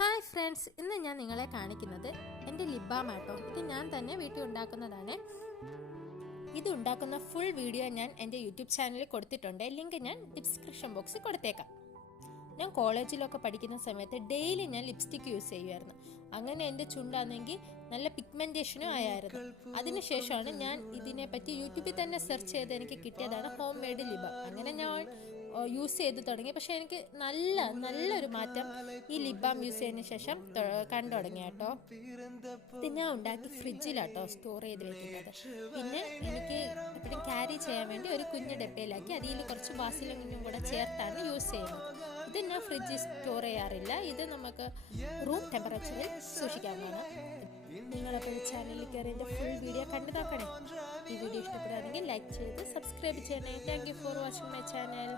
Hi friends, ഇന്ന് ഞാൻ നിങ്ങളെ കാണിക്കുന്നത് എൻ്റെ ലിപ് ബാം ആട്ടോ. ഇത് ഞാൻ തന്നെ വീട്ടിൽ ഉണ്ടാക്കുന്നതാണ്. ഇത് ഉണ്ടാക്കുന്ന ഫുൾ വീഡിയോ ഞാൻ എൻ്റെ യൂട്യൂബ് ചാനലിൽ കൊടുത്തിട്ടുണ്ട്. ലിങ്ക് ഞാൻ ഡിസ്ക്രിപ്ഷൻ ബോക്സിൽ കൊടുത്തേക്കാം. ഞാൻ കോളേജിലൊക്കെ പഠിക്കുന്ന സമയത്ത് ഡെയിലി ഞാൻ ലിപ്സ്റ്റിക്ക് യൂസ് ചെയ്യുമായിരുന്നു. അങ്ങനെ എൻ്റെ ചുണ്ടാണെങ്കിൽ നല്ല പിഗ്മെൻറ്റേഷനും ആയായിരുന്നു. അതിനുശേഷമാണ് ഞാൻ ഇതിനെപ്പറ്റി യൂട്യൂബിൽ തന്നെ സെർച്ച് ചെയ്ത് എനിക്ക് കിട്ടിയതാണ് ഹോം മെയ്ഡ് ലിപ് ബാം. അങ്ങനെ ഞാൻ യൂസ് ചെയ്ത് തുടങ്ങി. പക്ഷെ എനിക്ക് നല്ലൊരു മാറ്റം ഈ ലിപ് ബാം യൂസ് ചെയ്തതിന് ശേഷം കണ്ടു തുടങ്ങി കേട്ടോ. ഇത് ഞാൻ ഉണ്ടാക്കി ഫ്രിഡ്ജിലാട്ടോ സ്റ്റോർ ചെയ്ത് വെക്കുന്നത്. പിന്നെ എനിക്ക് എപ്പോഴും ക്യാരി ചെയ്യാൻ വേണ്ടി ഒരു കുഞ്ഞു ഡപ്പയിലാക്കി അതിൽ കുറച്ച് വാസലിനും കൂടെ ചേർത്താണ് യൂസ് ചെയ്യുന്നത്. ഇത് ഞാൻ ഫ്രിഡ്ജിൽ സ്റ്റോർ ചെയ്യാറില്ല. ഇത് നമുക്ക് റൂം ടെമ്പറേച്ചറിൽ സൂക്ഷിക്കാവുന്നതാണ്. നിങ്ങളപ്പോൾ ഈ ചാനലിൽ കയറി എൻ്റെ ഫുൾ വീഡിയോ കണ്ടു നോക്കണേ. ഈ വീഡിയോ ഇഷ്ടപ്പെടുകയാണെങ്കിൽ ലൈക്ക് ചെയ്ത് സബ്സ്ക്രൈബ് ചെയ്യണേ. Thank you for watching my channel.